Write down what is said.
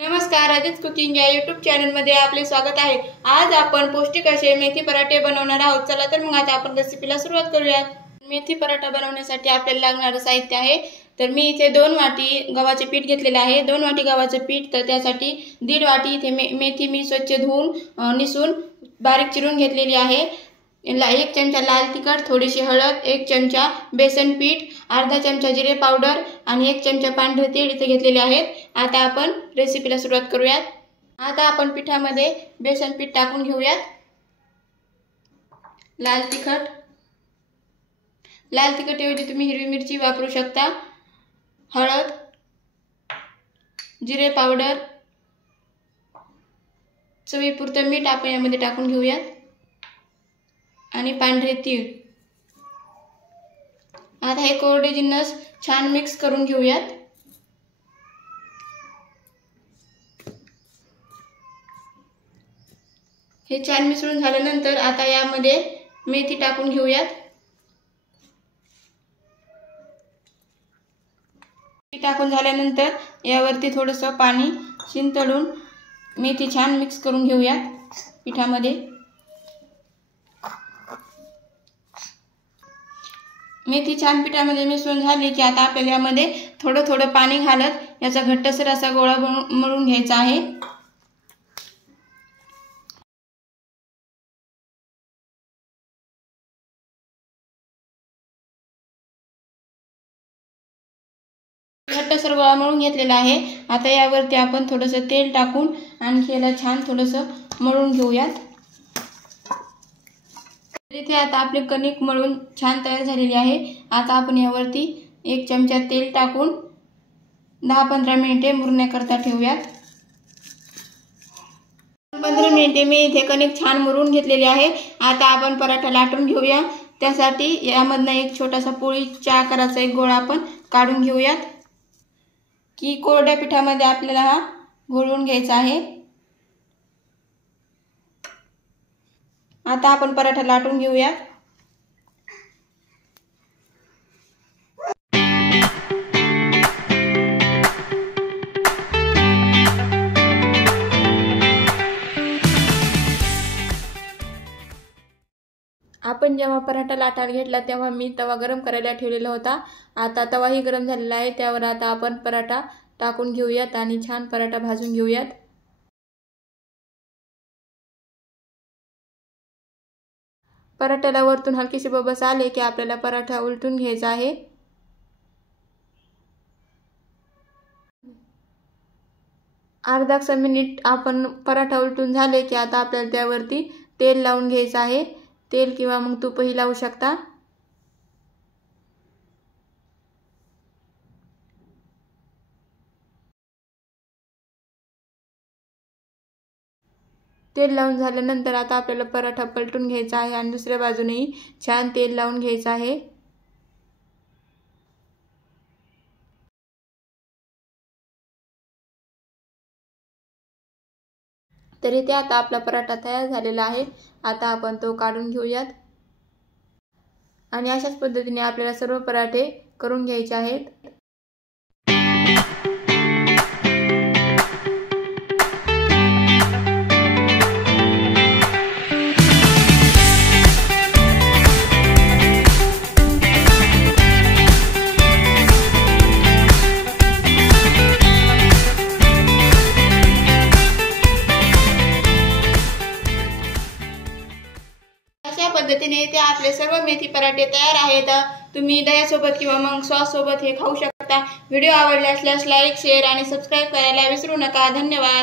नमस्कार, आदित्य कुकिंग या यूट्यूब चॅनलमध्ये आपले स्वागत आहे। आज आपण पौष्टिक असे मेथी पराठे बनवणार आहोत। चला तर मग आता आपण रेसिपीला सुरुवात करूयात। मेथी पराठा बनवण्यासाठी आपल्याला लागणारे साहित्य आहे तर मी इथे 2 वाटी गव्हाचे पीठ घेतलेले आहे। 2 वाटी गव्हाचे पीठ तर त्यासाठी 1.5 वाटी इथे मेथी मी स्वच्छ धुवून निसून बारीक चिरून घेतलेली आहे। 1 चमचा लाल तिखट, थोडीशी हळद, 1 चमचा बेसन पीठ, अर्धा चमचा जिरे पावडर आणि 1 चमचा पांढरे तीळ इथे घेतलेले आहेत। आता आपण रेसिपीला सुरुवात करूयात। आता आपण पिठामध्ये बेसन पीठ टाकून घेऊयात। लाल तिखट ऐवजी तुम्ही हिरवी मिरची वापरू शकता। हळद, जिरे पावडर, चवीपुरतं मीठ आपण यामध्ये टाकून घेऊयात आणि पांढरे तीळ। आता हे कोरडे जिन्नस छान मिक्स करून घेऊयात। हे छान मिसळून झाल्यानंतर आता यामध्ये मेथी टाकून घेऊयात। टाकून झाल्यानंतर यावरती थोडंसं पाणी शिंतळून मेथी छान मिक्स करून घेऊयात पिठामध्ये। मेथी छान पिठामध्ये मिसळून झाली की आता आपल्याला यामध्ये थोडं थोडं पाणी घालत याचा घट्टसर असा गोळा मळून घ्यायचा आहे। घट्टसर गोळा मळून घेतलेला आहे। आता यावरती आपण थोडंसं तेल टाकून आणखी याला छान थोडंसं मळून घेऊयात। इथे आता आपले कणिक मळून छान तयार झालेली आहे। आता आपण यावरती 1 चमचा तेल टाकून 10-15 मिनिटे मुरण्याकरता ठेवूयात। 15 मिनिटे मी इथे कणिक छान मुरून घेतलेली आहे। आता आपण पराठा लाटून घेऊया। त्यासाठी यामधनं एक छोटासा पोळीच्या आकाराचा एक गोळा आपण काढून घेऊयात की कोरड्या पिठामध्ये आपल्याला हा घोळवून घ्यायचा आहे। आता आपण पराठा लाटून घेऊयात। आपण जेव्हा पराठा लाटायला घेतला तेव्हा मी तवा गरम करायला ठेवलेला होता। आता तवाही गरम झालेला आहे, त्यावर आता आपण पराठा टाकून घेऊयात आणि छान पराठा भाजून घेऊयात। पराठ्याला वरतून हलकेसे बबल्स आले की आपल्याला पराठा उलटून घ्यायचा आहे। अर्धा मिनिट आपण पराठा उलटून झाले की आता आपल्याला त्यावरती तेल लावून घ्यायचं आहे। तेल किंवा मग तूपही लावू शकता। तेल लावून झाल्यानंतर आता आपल्याला पराठा पलटून घ्यायचा आहे आणि दुसऱ्या बाजूनेही छान तेल लावून घ्यायचं आहे। तरी ते आता आपला पराठा तयार झालेला आहे। आता आपण तो काढून घेऊयात आणि अशाच पद्धतीने आपल्याला सर्व पराठे करून घ्यायचे आहेत। अशा पद्धतीने इथे आपले सर्व मेथी पराठे तयार आहेत। तुम्ही दह्यासोबत किंवा मग सॉस सोबत हे खाऊ शकता। व्हिडिओ आवडला असल्यास लाईक, शेअर आणि सबस्क्राइब करायला विसरू नका। धन्यवाद।